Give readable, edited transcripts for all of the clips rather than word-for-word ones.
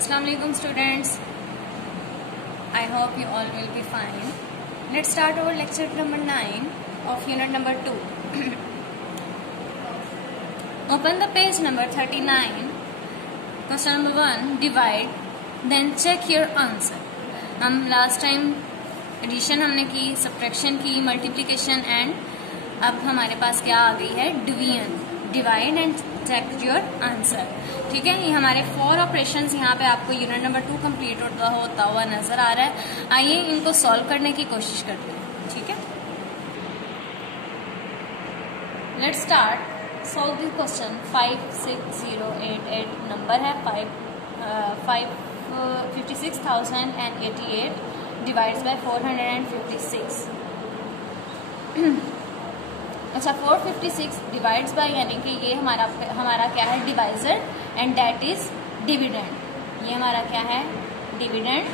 Assalamu alaikum students. I hope you all will be fine. Let's start our lecture number 9 of unit number 2. Open the page number 39. Question number 1. Divide. Then check your answer. हम last time addition हमने की, subtraction की, multiplication and अब हमारे पास क्या आ गई है, division. Divide and check your answer. ठीक है, ये हमारे 4 ऑपरेशंस यहाँ पे आपको यूनिट नंबर 2 कंप्लीट होता हुआ नजर आ रहा है. आइए इनको सॉल्व करने की कोशिश करते हैं. ठीक है, let's start solve this question. 56088 number है. 56,088 डिवाइड्स बाय 456. अच्छा, 456 डिवाइड्स बाय यानी कि ये हमारा क्या है, divisor and that is dividend. ये हमारा क्या है, डिविडेंड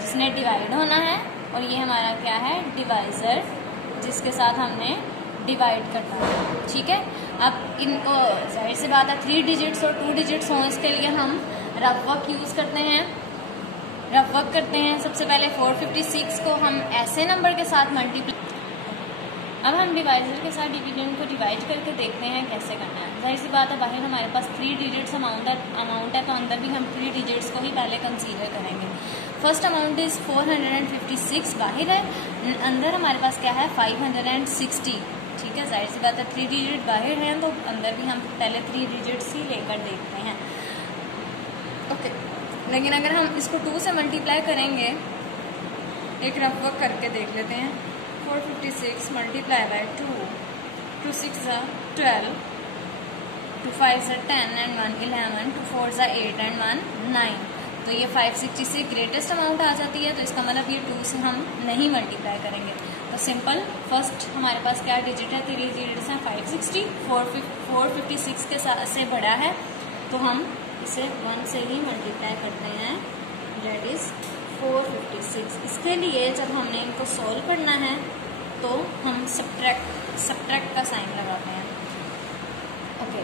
जिसने डिवाइड होना है, और ये हमारा क्या है, डिवाइजर जिसके साथ हमने डिवाइड करना है. ठीक है, अब इनको जाहिर सी बात है 3 डिजिट्स और 2 डिजिट्स हों, इसके लिए हम रफ वर्क यूज करते हैं. रफ वर्क करते हैं. सबसे पहले 456 को हम ऐसे नंबर के साथ मल्टीप्लाई, अब हम डिवाइजर के साथ डिविडेंड को डिवाइड करके देखते हैं कैसे करना है. जाहिर सी बात है, बाहर हमारे पास 3 डिजिट्स अमाउंट है, तो अंदर भी हम 3 डिजिट्स को ही पहले कंसीडर करेंगे. फर्स्ट अमाउंट इज 456 बाहर है, अंदर हमारे पास क्या है, 560. ठीक है, जाहिर सी बात है 3 डिजिट बाहर हैं, तो अंदर भी हम पहले 3 डिजिट्स ही लेकर देखते हैं. ओके, लेकिन अगर हम इसको 2 से मल्टीप्लाई करेंगे, एक रफ वर्क करके देख लेते हैं. 456 मल्टीप्लाई बाय 2, 2 6 12, 2 5 10 एंड 1 11, 2 4 8 एंड 1 9. तो ये 560 से ग्रेटेस्ट अमाउंट आ जाती है, तो इसका मतलब ये 2 से हम नहीं मल्टीप्लाई करेंगे. तो सिंपल, फर्स्ट हमारे पास क्या डिजिट है, 3 डिजिट्स हैं. 560 456 के साथ से बड़ा है, तो हम इसे 1 से ही मल्टीप्लाई करते हैं, दैट इज 456. इसके लिए जब हमने इनको सॉल्व करना है तो हम सब्ट्रैक्ट का साइन लगाते हैं. ओके,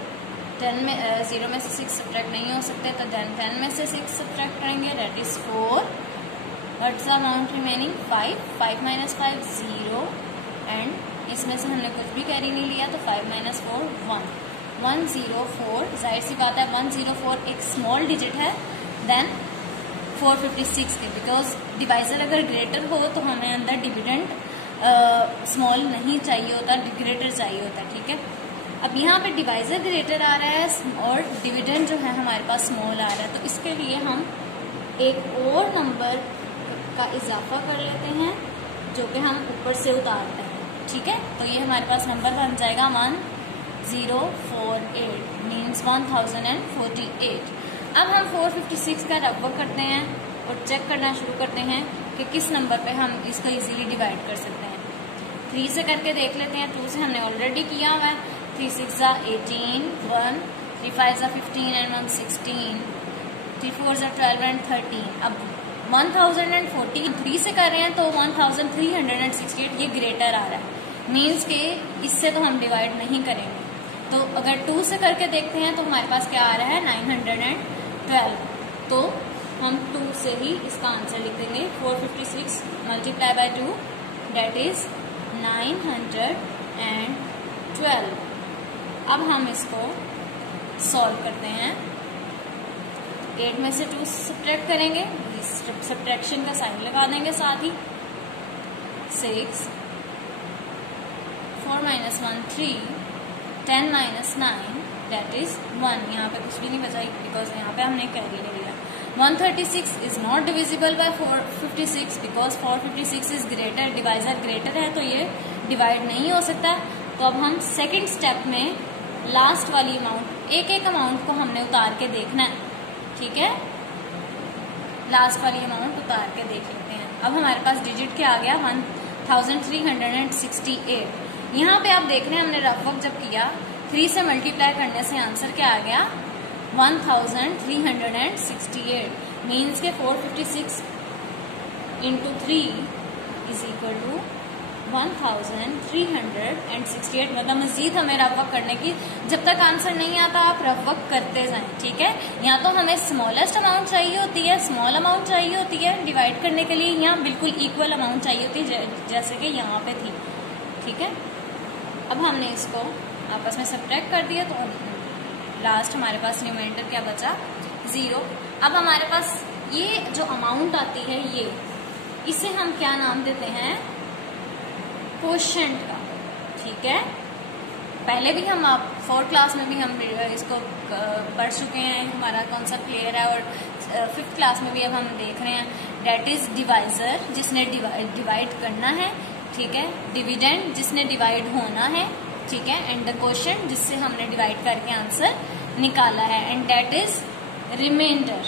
10 में 0 में से 6 सब्ट्रैक्ट नहीं हो सकते, तो 10 में से 6 सब्ट्रैक्ट करेंगे, that is 4. What's the amount remaining, 5 minus 5 0, and इसमें से हमने कुछ भी कैरी नहीं लिया, तो 5 माइनस 4 1, 104. जाहिर सी बात है 104 एक स्मॉल डिजिट है देन 456 के, बिकॉज डिवाइजर अगर ग्रेटर हो तो हमें अंदर डिविडेंड स्मॉल नहीं चाहिए होता, ग्रेटर चाहिए होता. ठीक है, अब यहाँ पे डिवाइजर ग्रेटर आ रहा है और डिविडेंड जो है हमारे पास स्मॉल आ रहा है, तो इसके लिए हम एक और नंबर का इजाफा कर लेते हैं जो कि हम ऊपर से उतारते हैं. ठीक है, तो ये हमारे पास नंबर बन जाएगा 1048, मीन्स 1048. अब हम 456 का रफ वर्क करते हैं और चेक करना शुरू करते हैं कि किस नंबर पे हम इसको इजीली डिवाइड कर सकते हैं. 3 से करके देख लेते हैं. 2 से हमने ऑलरेडी किया हुआ है. 3 6 18 1, 3 5 15 एंड 1 16, 3 4 12 एंड 13. अब 1040 3 से कर रहे हैं, तो 1368 ये ग्रेटर आ रहा है, मीन्स के इससे तो हम डिवाइड नहीं करेंगे. तो अगर 2 से करके देखते हैं तो हमारे पास क्या आ रहा है, 912. तो हम 2 से ही इसका आंसर लिख देंगे. 456 मल्टीप्लाई बाय 2, डेट इज 912. अब हम इसको सॉल्व करते हैं. 8 में से 2 सब्ट्रैक्ट करेंगे, सब्ट्रैक्शन का साइन लगा देंगे साथ ही. 6 4 माइनस 1 3, 10 माइनस 9 दैट इज 1. यहाँ पे कुछ भी नहीं बचा बिकॉज यहाँ पे हमने कैरी नहीं लिया. 136 is not divisible by 456 because 456 is greater, divisor greater है, तो ये डिवाइड नहीं हो सकता. तो अब हम सेकंड स्टेप में लास्ट वाली अमाउंट, एक अमाउंट को हमने उतार के देखना है. ठीक है, लास्ट वाली अमाउंट उतार के देख लेते हैं. अब हमारे पास डिजिट क्या आ गया, 1368. यहाँ पे आप देख रहे हैं हमने रफ वर्क जब किया, 3 से मल्टीप्लाई करने से आंसर क्या आ गया, 1368. मीन्स के 456 इंटू 3 इज इक्वल टू 1368, मतलब मजीद हमें रफ वर्क करने की, जब तक आंसर नहीं आता आप रफ वर्क करते जाएं, ठीक है। या तो हमें स्मॉलेस्ट अमाउंट चाहिए होती है, स्मॉल अमाउंट चाहिए होती है डिवाइड करने के लिए, या बिल्कुल इक्वल अमाउंट चाहिए होती है जैसे कि यहाँ पे थी, ठीक है। अब हमने इसको आपस में सब्ट्रैक्ट कर दिया, तो लास्ट हमारे पास न्यूमरेटर क्या बचा, 0। अब हमारे पास ये जो अमाउंट आती है, ये इसे हम क्या नाम देते हैं, कोशेंट का, ठीक है। पहले भी हम 4th क्लास में भी हम इसको पढ़ चुके हैं, हमारा कॉन्सेप्ट क्लियर है, और 5th क्लास में भी अब हम देख रहे हैं। डेट इज डिवाइजर, जिसने डिवाइड करना है, ठीक है। डिविडेंड, जिसने डिवाइड होना है, ठीक है। एंड द क्वोशिएंट, जिससे हमने डिवाइड करके आंसर निकाला है। एंड डेट इज रिमाइंडर,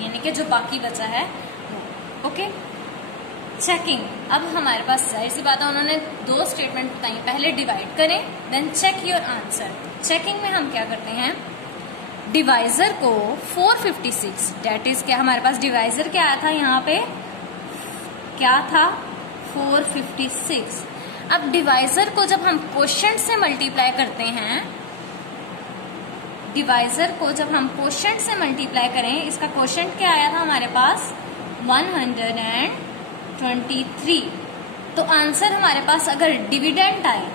यानी कि जो बाकी बचा है वो, ओके। चेकिंग, अब हमारे पास जाहिर सी बात है उन्होंने 2 स्टेटमेंट बताई, पहले डिवाइड करें then check your answer. Checking में हम क्या करते हैं, डिवाइजर को 456, डेट इज क्या, हमारे पास डिवाइजर क्या आया था, यहाँ पे क्या था, 456। अब डिवाइजर को जब हम क्वोशिएंट से मल्टीप्लाई करते हैं, डिवाइजर को जब हम क्वोशिएंट से मल्टीप्लाई करें, इसका क्वोशिएंट क्या आया था हमारे पास, 123। तो आंसर हमारे पास अगर डिविडेंड आए,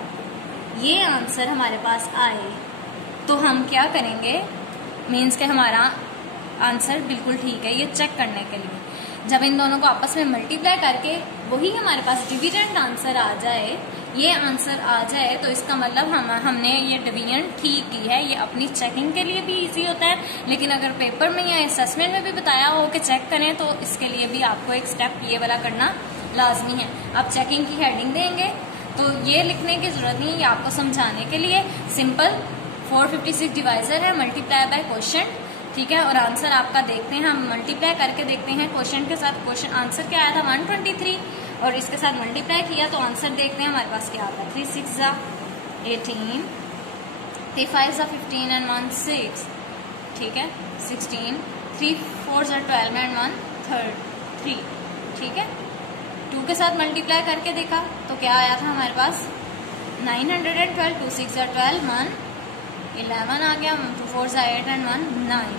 ये आंसर हमारे पास आए, तो हम क्या करेंगे, मीन्स के हमारा आंसर बिल्कुल ठीक है, ये चेक करने के लिए जब इन दोनों को आपस में मल्टीप्लाई करके वही हमारे पास डिविडेंड आंसर आ जाए, ये आंसर आ जाए, तो इसका मतलब हमने ये डिवीजन ठीक की है। ये अपनी चेकिंग के लिए भी इजी होता है, लेकिन अगर पेपर में या असेसमेंट में भी बताया हो कि चेक करें, तो इसके लिए भी आपको एक स्टेप ये वाला करना लाजमी है। आप चेकिंग की हेडिंग देंगे तो ये लिखने की जरूरत नहीं है, ये आपको समझाने के लिए सिंपल 456 डिवाइजर है, मल्टीप्लाई बाय क्वोशिएंट, ठीक है। और आंसर आपका देखते हैं, हम मल्टीप्लाई करके देखते हैं क्वोशिएंट के साथ। क्वोशिएंट आंसर क्या आया था, 123, और इसके साथ मल्टीप्लाई किया तो आंसर देखते हैं हमारे पास क्या आता है, 3 6 18, 3 5 15 एंड 1 6, ठीक है, 16, 3 4 12 एंड 1 3, ठीक है। 2 के साथ मल्टीप्लाई करके देखा तो क्या आया था हमारे पास, 912, 2 6 12, 1 11 आ गया, 2 4 8 एंड 1 9।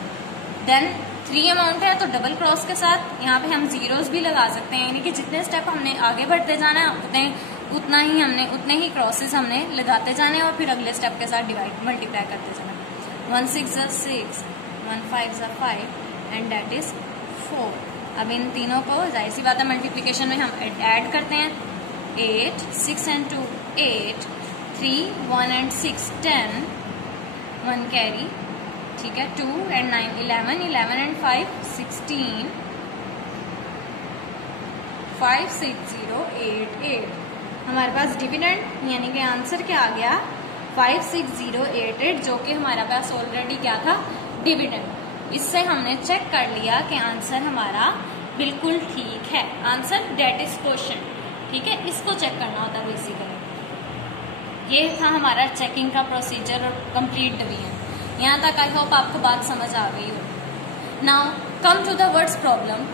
देन 3 अमाउंट है तो डबल क्रॉस के साथ यहाँ पे हम जीरोस भी लगा सकते हैं, यानी कि जितने स्टेप हमने आगे बढ़ते जाना है उतने ही क्रॉसेस हमने लगाते जाने और फिर अगले स्टेप के साथ डिवाइड मल्टीप्लाई करते जाना। 1 6 6, 1 5 5 एंड डेट इज 4। अब इन तीनों को जाहिर सी बात है मल्टीप्लीकेशन में हम ऐड करते हैं, 8 6 एंड 2 8, 3 1 एंड 6 10, 1 कैरी, ठीक है, 2 एंड 9 11, 11 एंड 5 16, 5 6 0 8 8। हमारे पास डिविडेंड यानी कि आंसर क्या आ गया, 56088, जो कि हमारे पास ऑलरेडी क्या था, डिविडेंड। इससे हमने चेक कर लिया कि आंसर हमारा बिल्कुल ठीक है, आंसर डेट इज क्वोशिएंट, ठीक है। इसको चेक करना होता है बेसिकली। ये था हमारा चेकिंग का प्रोसीजर और कंप्लीट डिवीजन। यहाँ तक आई होप आपको बात समझ आ गई हो। Now come to the words problem.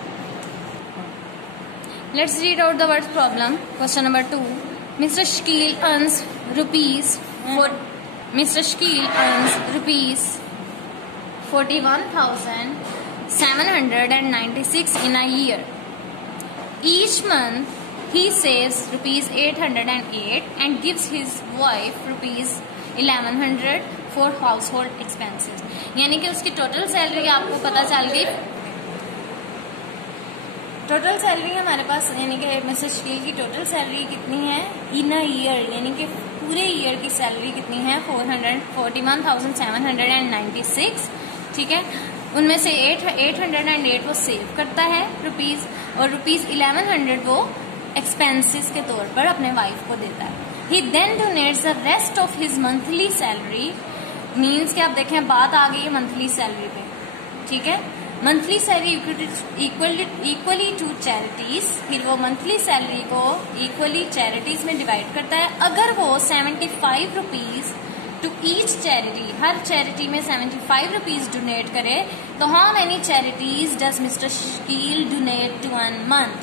Let's read out the words problem. Question number 2, Mr. Shakil earns rupees 41,796 in a year. Each month he saves rupees 808 and gives his wife rupees 1100 for household expenses. यानी कि उसकी total salary आपको पता चल गई। Total salary हमारे पास यानी कि मिस्टर शकील की टोटल सैलरी कितनी है इन अ ईयर, यानी कि पूरे ईयर की सैलरी कितनी है, 41,796, ठीक है। उनमें से 808 वो सेव करता है रुपीज, और रुपीज 1100 वो एक्सपेंसेस के तौर पर अपने वाइफ को देता है। He then donates the rest of his monthly salary, means कि आप देखें बात आ गई है मंथली सैलरी पे, ठीक है। Monthly salary equally to charities, फिर वो मंथली सैलरी को इक्वली चैरिटीज में डिवाइड करता है। अगर वो 75 रुपीज टू ईच चैरिटी, हर चैरिटी में 75 रुपीज डोनेट करे, तो how many charities does mister Shakil donate to 1 month,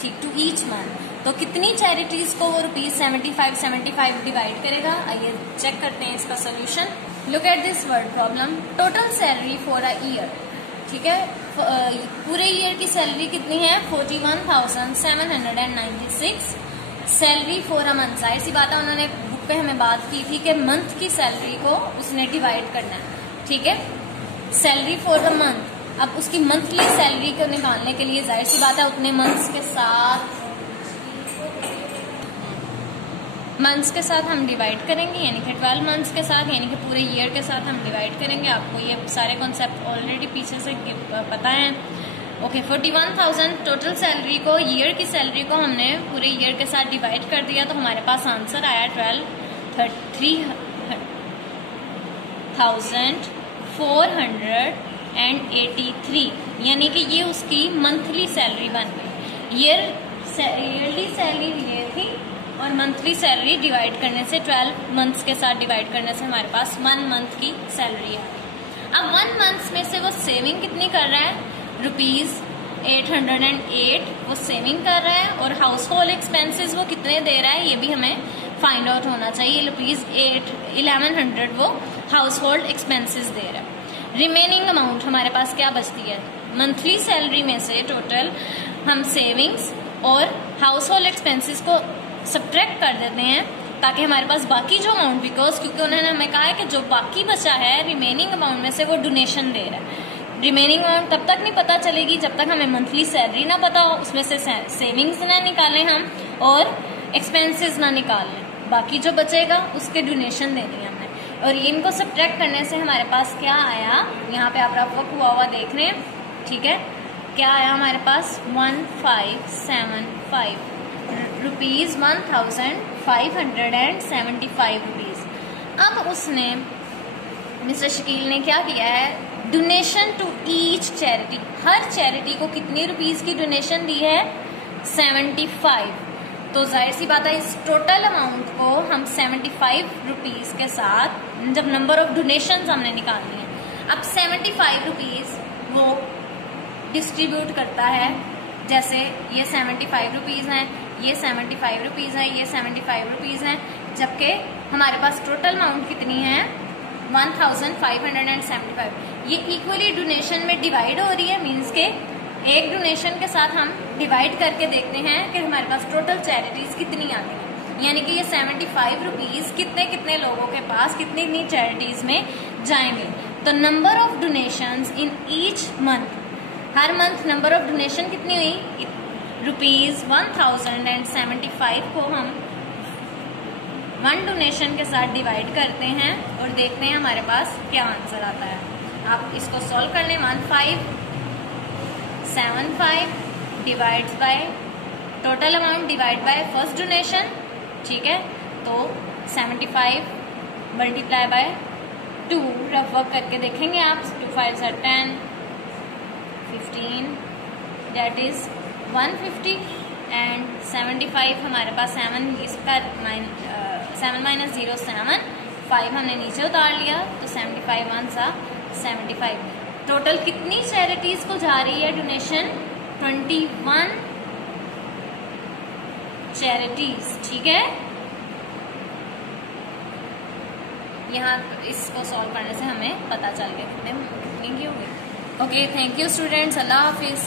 ठीक, टू ईच मंथ। तो कितनी चैरिटीज को वो ₹75 डिवाइड करेगा? आइए चेक करते हैं इसका solution. Look at this word problem. Total salary for a year, ठीक है, पूरे ईयर की सैलरी कितनी है? 41,796। सैलरी फॉर अ मंथ, जाहिर सी बात है उन्होंने बुक पे हमें बात की थी कि मंथ की सैलरी को उसने डिवाइड करना है, ठीक है। सैलरी फॉर द मंथ, अब उसकी मंथली सैलरी को निकालने के लिए जाहिर सी बात है उतने मंथ्स के साथ हम डिवाइड करेंगे, यानी कि 12 मंथ्स के साथ, यानी कि पूरे ईयर के साथ हम डिवाइड करेंगे। आपको ये सारे कॉन्सेप्ट ऑलरेडी पीछे से पता है। ओके, 41,000 टोटल सैलरी को, ईयर की सैलरी को हमने पूरे ईयर के साथ डिवाइड कर दिया, तो हमारे पास आंसर आया 12,483, यानी कि ये उसकी मंथली सैलरी बन गई। ईयरली सैलरी ये थी और मंथली सैलरी डिवाइड करने से 12 मंथ्स के साथ डिवाइड करने से हमारे पास 1 मंथ की सैलरी है। अब 1 मंथ में से वो सेविंग कितनी कर रहा है? ₹808 वो सेविंग कर रहा है, और हाउस होल्ड एक्सपेंसेस वो कितने दे रहा है ये भी हमें फाइंड आउट होना चाहिए। ₹1100 वो हाउस होल्ड एक्सपेंसेस दे रहा है। रिमेनिंग अमाउंट हमारे पास क्या बचती है? मंथली सैलरी में से टोटल हम सेविंग्स और हाउस होल्ड एक्सपेंसेस को सब्ट्रैक्ट कर देते हैं, ताकि हमारे पास बाकी जो अमाउंट, बिकॉज क्योंकि उन्होंने हमें कहा है कि जो बाकी बचा है रिमेनिंग अमाउंट में से वो डोनेशन दे रहा है। रिमेनिंग अमाउंट तब तक नहीं पता चलेगी जब तक हमें मंथली सैलरी ना पता हो, उसमें से सेविंग्स ना निकालें हम और एक्सपेंसेस ना निकालें, बाकी जो बचेगा उसके डोनेशन देनी है हमने। और ये इनको सब्ट्रैक्ट करने से हमारे पास क्या आया? यहाँ पे आप रफ हुआ हुआ देख रहे हैं, ठीक है। क्या आया हमारे पास? 1575 रुपीज, 1575 रुपीज। अब उसने, मिस्टर शकील ने क्या किया है? डोनेशन टू ईच चैरिटी, हर चैरिटी को कितनी रुपीज की डोनेशन दी है? 75। तो जाहिर सी बात है इस टोटल अमाउंट को हम 75 रुपीज के साथ, जब नंबर ऑफ डोनेशन हमने निकालनी है, अब 75 रुपीज वो डिस्ट्रीब्यूट करता है, जैसे ये 75 रुपीज हैं, ये 75 रुपीज है, ये 75 रुपीज है, जबकि हमारे पास टोटल अमाउंट कितनी है? 1575। ये इक्वली डोनेशन में डिवाइड हो रही है, मीन्स के एक डोनेशन के साथ हम डिवाइड करके देखते हैं कि हमारे पास टोटल चैरिटीज कितनी आती है, यानी कि ये 75 रुपीज कितने कितने लोगों के पास कितनी चैरिटीज में जाएंगे। तो number of donations in each month, her month number of donation कितनी हुई? ₹1075 को हम 1 डोनेशन के साथ डिवाइड करते हैं और देखते हैं हमारे पास क्या आंसर आता है। आप इसको सॉल्व कर लें। 1575 divides by total amount divide by first donation, ठीक है। तो 75 मल्टीप्लाई बाय 2, रफ वर्क करके देखेंगे आप। 2 5 are 10, 15, दैट इज 150 एंड 75 हमारे पास 7 इसका 7 - 0 7, 5 हमने नीचे उतार लिया, तो 75 1 सा 75। टोटल कितनी चैरिटीज को जा रही है डोनेशन? 21 चैरिटीज, ठीक है। यहाँ इसको सॉल्व करने से हमें पता चल गया कितनी की होगी। Okay, thank you students, Allah Hafiz.